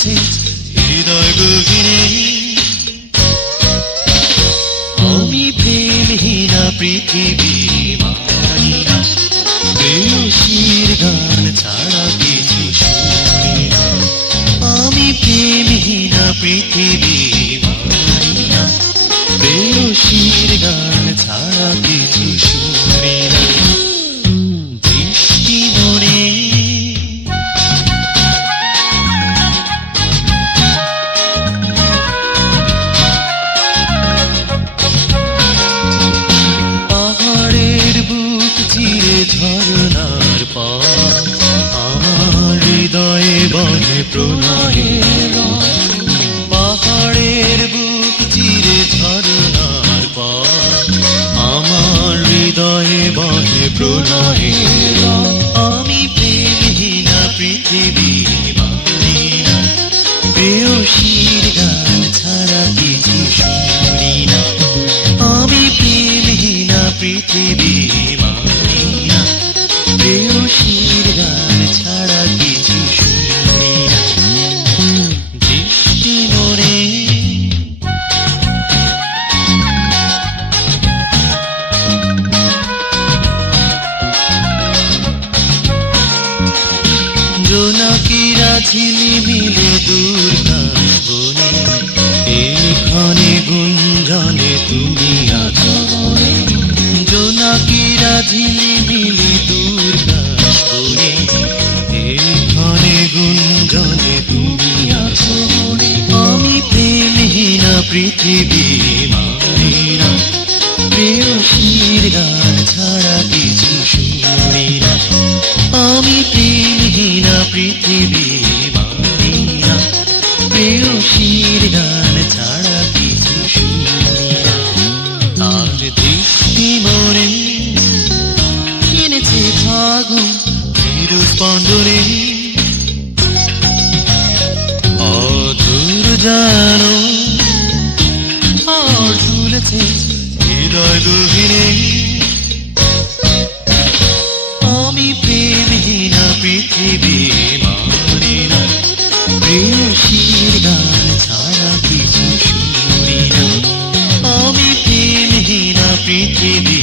স্থিত হৃদয় গভীরে। আমি প্রেমহীনা পৃথিবী মানি না। প্রেয়সীর গান ছাড়া কিছু শুনি আমি প্রেমহীনা পৃথিবী প্রণয়ের পাহাড়ের বুক চিরে ঝরনার পর। আমার হৃদয়ে বনে প্রণয়ের আমি প্রেমহীনা পৃথিবী মানি না প্রেয়সীর ছাড়া কিছু শুনি আমি প্রেমহীনা পৃথিবী জোনাকিরা ঝিলিমিলে দূর বনে, এখানে গুঞ্জনে তুমি আছো জোনাকিরা ঝিলিমিলে দূর বনে, এখানে গুঞ্জনে তুমি আছো আমি প্রেমহীনা পৃথিবী মানি না প্রেয়সীর ছাড়া প্রেমহীনা পৃথিবী মানি না প্রেয়সীর গান ছাড়া কিছু শুনি না তার দৃষ্টি মনে কিনেছে ফাগুন মেরু স্পন্দনে অধুর জানো, আর হৃদয় গভীরে। প্রেয়সীর গান ছাড়া কিছু শুনি না আমি প্রেমহীনা পৃথিবী